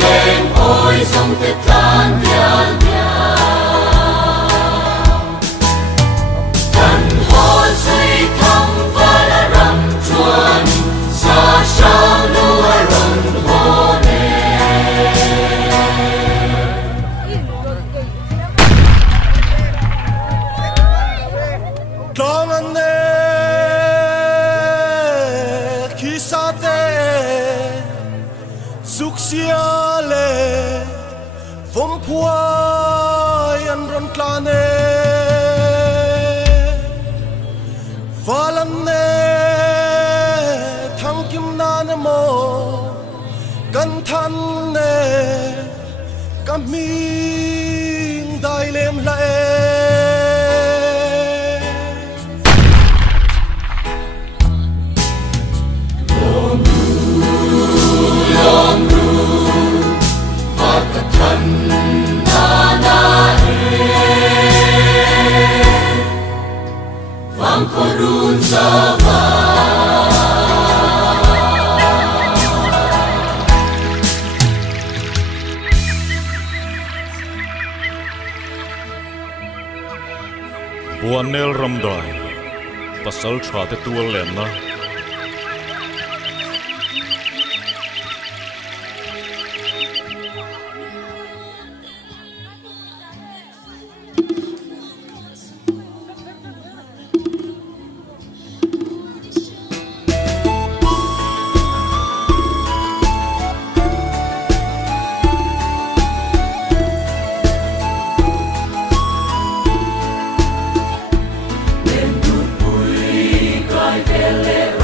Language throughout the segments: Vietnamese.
lên ôi sông tết tan thiên nhà thần hồn suy thăm và là rầm chuồn xa sao lúa rừng hồ nè Long anh khi xa tê dục xia lệ vom puai an ron klane valan ne thang kim na ne mo kan than ne kamin dai lem lae Korun Sava Buan nel ramdai pasal chate tual lemna Vele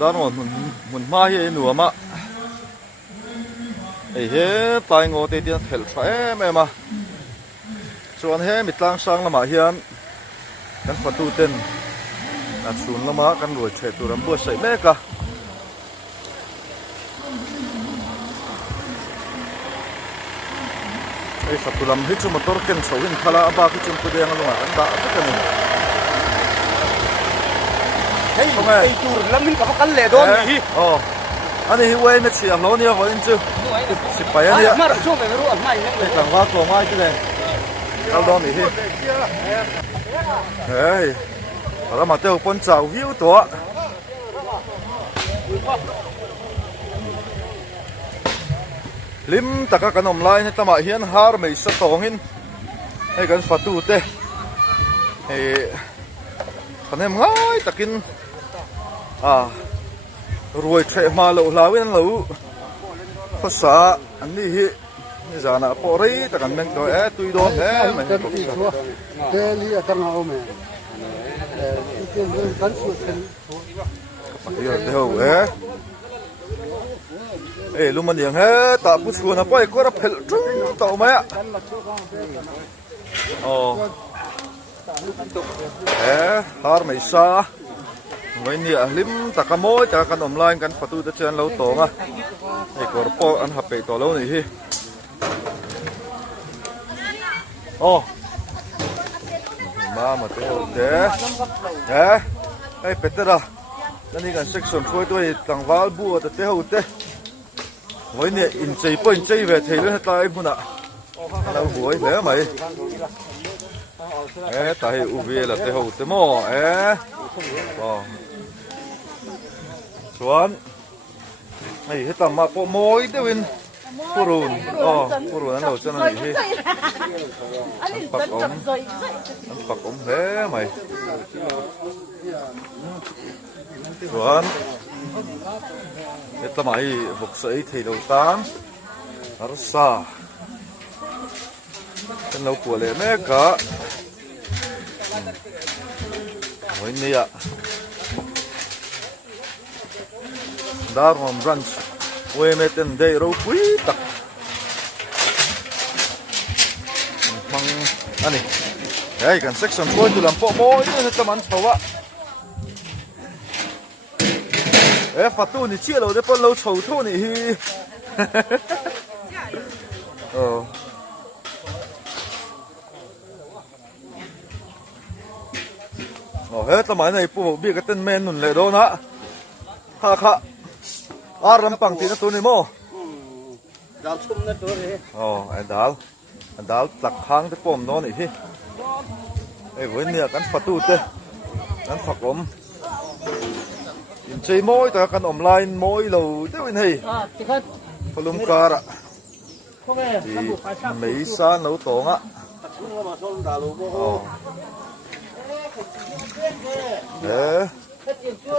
đó là một mai hay nửa mà ấy hết tai ngô tê tiền thèl phải mẹ mà chuan he mit lang sang lama hian kan phatu ten a chun lama kan roi the tu ram bu sai me ka ei phatu ram hi chu motor ken so hin khala ba ki chum pu deng lama an da ta ni hey tur lamin ka kan le don hi anh hi quay nó chiang nó nhiều vậy chứ xịt phải anh ạ mà rồi màyรู้mai cái thằng hoa cổ mai cái này tao đón đi đấy đó mà tiêu con chảo hiu to lim tất cả cái nòng lai này ta mà hiền har mấy sát tông hin hay cái phát tu te hay anh em ngay takin rồi chạy mà lẩu láo lên lẩu phát xạ anh đi hi giờ nào bỏ đấy ta cần mình rồi tùy đó thế mình cũng sao cái lý ở trong nào mày cái cắn suốt chân giờ theo lúc mà điền hết ta bút xuân nó quay có đập hết trúng tàu mấy ạ har mấy sa vậy nè lim ta cầm môi ta cầm onlineกันphát tu ta chơi lâu tổ mà có po ăn hấp bể tổ lâu này hi mà thế ấy Peter àนั่นนี่กันเซ็กชันช่วยด้วยต่างวาลบัวแต่เท่าเต้วันนี้อินใจป่ะอินใจเวทีเลยตายพุ่นอ่ะเราหวยแล้วไหมตายอุบีละเท่าเต้หม้อส่วนไอ้เฮ็ดตามมาปอมอยเดวินปูรุนนั่นเราจะนั่นนี่ปักอมเฮ้ไหมส่วนเฮ็ดตามไอ้บุกใส่ที่เราตามอาร์ซ่าเป็นเราปวดเลยแม่กะวันนี้อ่ะดาร์มรันช์เวเมตันเดย์รูปุยตักมังอันนี้เฮ้ยกันเซ็กชันช่วยตุลัมโปโมยนี่จะมันเท่าว่าฟัดตู้นี่เชี่ยเราได้ปนเราโฉวทู่นี่ฮีเฮ้ยทำไมในปู่บี้ก็เต้นเมนหนุนเลยโดนะค่ะรำปังตีนตัวนี้โม่ดาวชุ่มนั่นตัวนี้ไอ้ดาวตักค้างที่ปมโน่นอีกทีไอ้เว้ยเนี่ยกันประตูเต้กันฝักลมอินใจโม่แต่กันอมไลน์โม่เราเต้เป็นไงพลุมการะที่ไม่ซาหนูโตงะ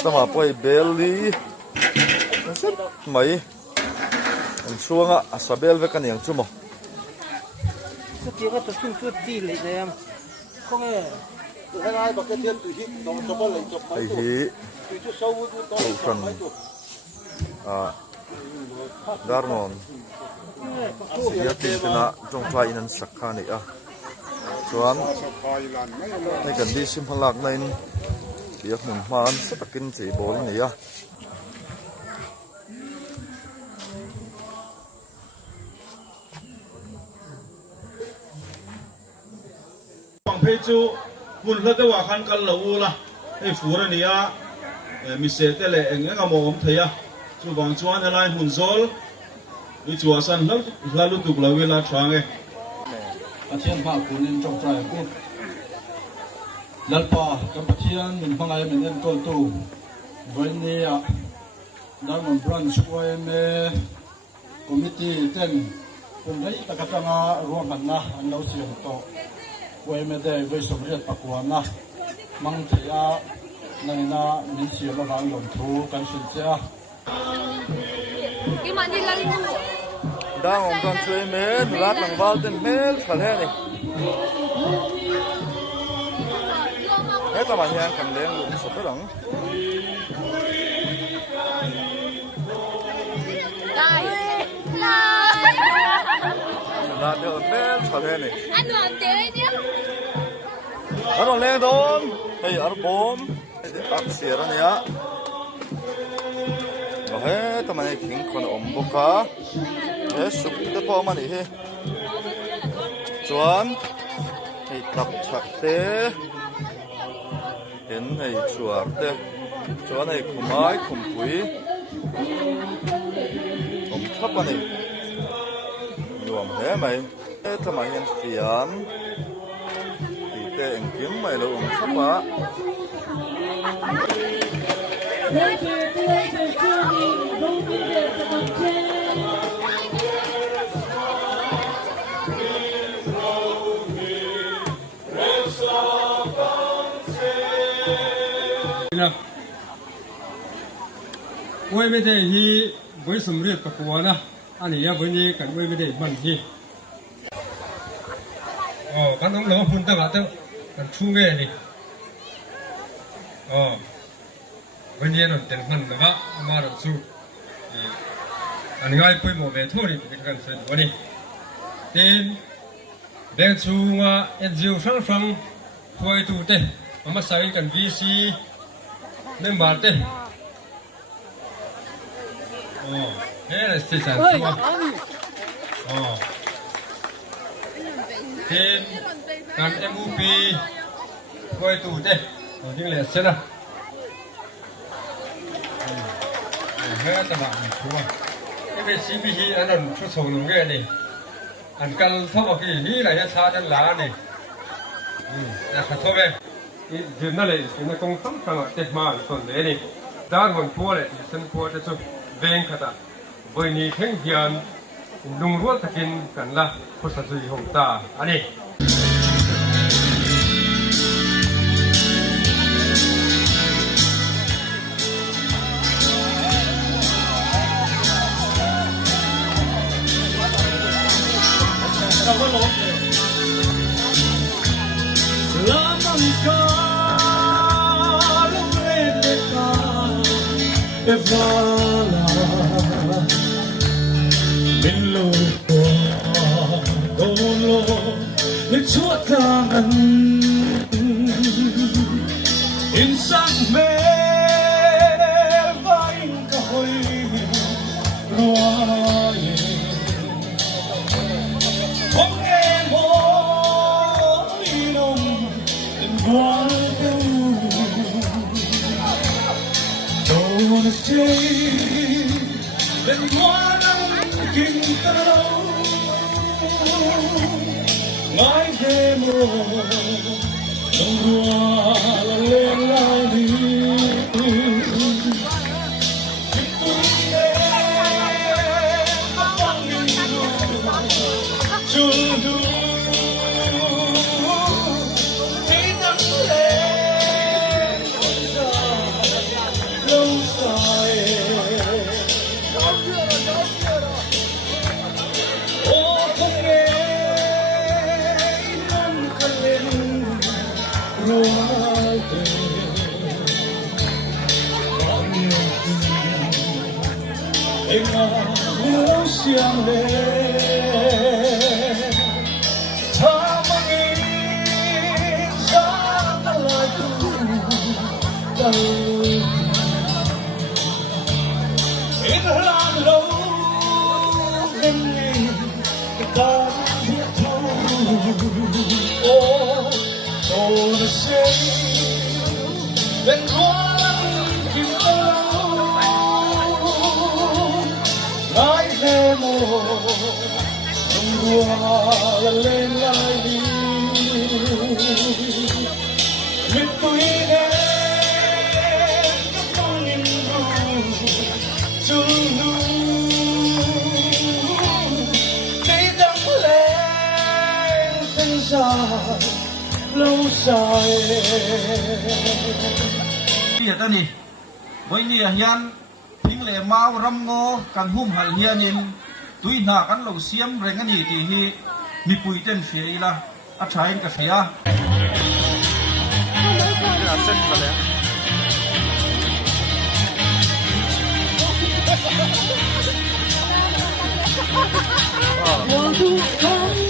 สมัครไปเบลลี่ไม่ช่วงอ่ะสเบลเวกันอย่างชั่วโมงสกีก็จะชุ่มชุดตีเลยเนี่ยเขาไงอะไรบอกจะเทียนตุ้ยต้องจบอะไรจบไหมตุ้ยจะสู้ตัวกันดาร์มอนยาตินนะจงใจนั้นสักขานี่อ่ะส่วนในกันดีชิมพลักในเดี๋ยวหมุนมาอันสักกินสีโบลนี่อ่ะฟังเพจูหุ่นละแต่ว่าขันกันละอูละไอ้ฝูระนี่อ่ะมีเศษแต่ละเองก็มองเทียจูบางชวนอะไรหุ่นโซลวิจวสันแล้วลุตุกละเวลาทางเออาเทียนพระคุณเองจงใจพูดลัลปากับอาเทียนมันพังไงมันเอ็นกอลตูวันนี้อ่ะได้มันบรันช์ไว้เมื่อคอมมิตี้เต้นผมได้ตะกังรวมกันนะอันเราเสียงโตไว้ไม่ได้ไว้สมเด็จปักวานะมังเทียในน่ะมีเสียงระหว่างหลงทูกันสิเสียดังองค์การช่วยเมนรักหลังวาลเต็มเมลขันแห่นี่เฮ้ยตะวันยังกันเลี้ยงลูกสุดที่หลัง là theo lên chọn thế này Anh làm thế nhé. anh còn lên đón hey anh bom áp xìa đó nhá hey tao này kính còn ổn bốc cả hey sụp cái bao mà đi chuan hey tập chặt thế hiện hey chuột thế chuan hey kumai kumpui ổn thấp mà này nhuộm thế mày thế tao mà hiện phiền thì tê anh kiếm mày là ổn thấp á Ôi bây giờ thì với sum riết tập của na, anh ấy với như cái ôi bây giờ bằng gì? Cái ông lão phun tao cái cái chu nghe đi. Với như nó tiền phân là vợ, mà nó chu. Anh ấy phải mua về thôi đi, cái chuyện đó đi. Tiền, đen chu mà NGO sang sang, thôi tụt đấy, mà sai cái VC, nên bảo đấy. Thế là sẽ sản xuất. Thêm căn MUP quay tủ đây, những lẻ xét à. Hết tất cả chúng à. Cái về CPC anh làm chút sầu nồng ghê này. Anh cần thâu vào cái gì là hết xa chân lá này. Là phải thâu về. Cái chuyện đó là nó công khám sang ở mà tuần đấy này. Đã còn thua lại sân thua cho chút. Bên khát à, với nhị thanh hiền, nung ruột takin cần là có sản xuất hồng ta, anh ấy. bên lối qua đôi lối để chúa ta ngân in sang mê vai cõi loài không nghe mối nồng tình quan tâm đâu là chơi bên hoa kinh tao mãi về mồ trong hoa lên lao đi chul du đi tắm lên lâu dài em nhớ xiang lên ta mang in ra ta lại tu ta in lan lâu em nhìn ta biết thôi ô là say bên qua kim mãi về mồ trong hoa lên lại đi biết tôi đến không nhìn đủ chung đủ để đắng lên thân dài lâu dài bây giờ này với nhiều hiền những lệ mau ram ngô càng hung hãn hiền in tuy na càng lâu xiêm rồi cái gì thì mi bùi tên phía là ắt trái cái phía One, two, one.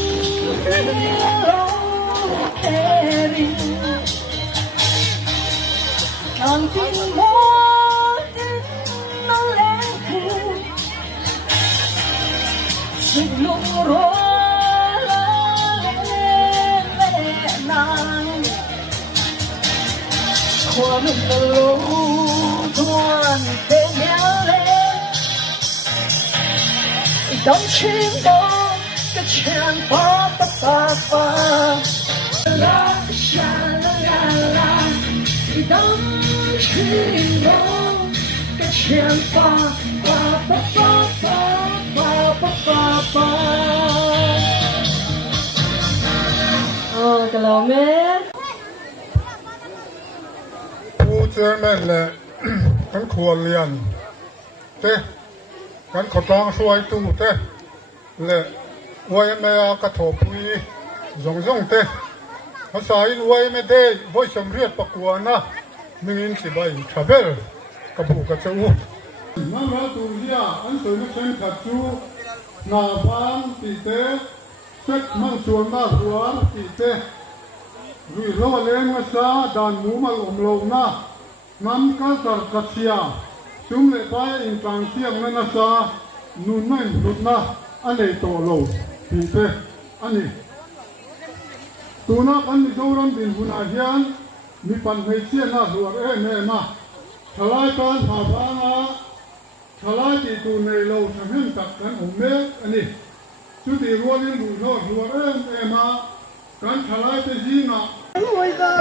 Ang tingin mo din ng lengke Siguro lang Kwa mình lâu tuan bên nhau lên Don't chim bó cái chuyện ba ba ba ba La sha la la la Don't chim bó cái chuyện ba ba ba ba ba ba ba ba cái lâu mến Chairman le kan khual lian te kan khotang suai tu te le wai me a ka thopui zong zong te hasain wai me de voi samriat pakwana mingin si bai thabel ka bu ka chau na ra tu lia an so na chen kha chu na bang ti te tek mang chuan na huar ti te ri ro leng ma sa dan mu mal om lo na Nam ka sar katia sum le pai in tang siam na sa nun mai lut na ane to lo pi pe ani tuna kan ni zoran bin hun a hian mi pan hei sia na huar e me ma thalai kan ha ba na thalai ti tu nei lo thamin tak kan om me ani chu ti rualin bu no huar e ma kan thalai te ji na oi ga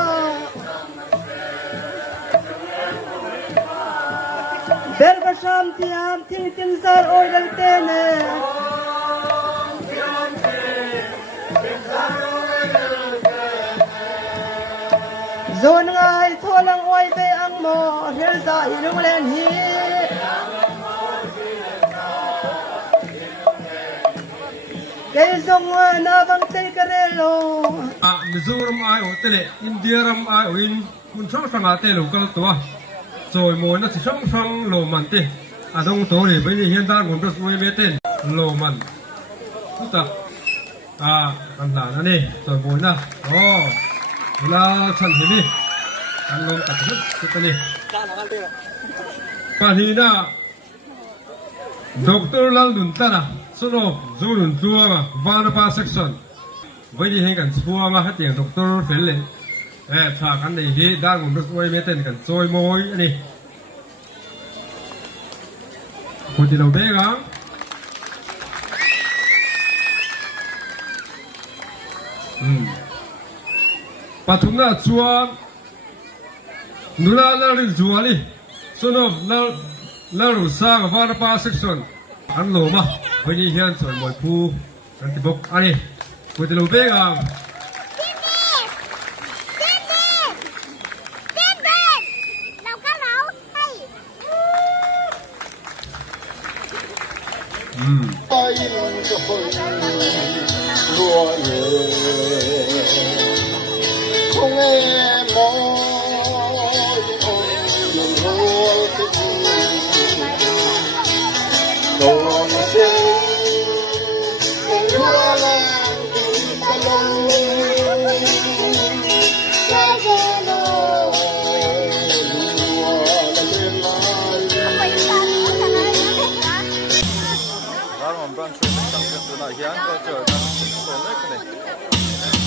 Berbasham tiam tin zar oil tene Zon ngai tholang oi te ang mo hel za ilung len hi Kay zong na bang te karelo Mizoram ai o tele India ram ai o in kun sang sang ate lo kal to rồi mồi nó chỉ sống sống lồ mặn tê đông tối thì bây giờ hiện tại muốn được nuôi bé tên lồ mặn phức tạp ăn đàn anh đi rồi mồi nè là chân thế đi ăn ngon cả hết cái này và thì na doctor lang đun ta na số nó dù đun chua mà Vanapa section bây giờ hiện cảnh chua mà hết tiền doctor phải lên thà cái này thì đang muốn được nuôi bé tên cảnh trôi mồi anh đi cô đi đâu bé á bà thùng na chua nula na rin chua đi số nó na ru sang Vanapa section ăn lẩu mà bây giờ hiện rồi mồi phu anh đi bốc anh đi cô đi đâu bé á ai cho hồi lúa nhẹ không nghe mỏi những lúa tình đồn xe lúa lan ta lông Đó là một đoạn truyền sang chuyện từ này hiến có chờ đang số mấy cái này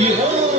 Behold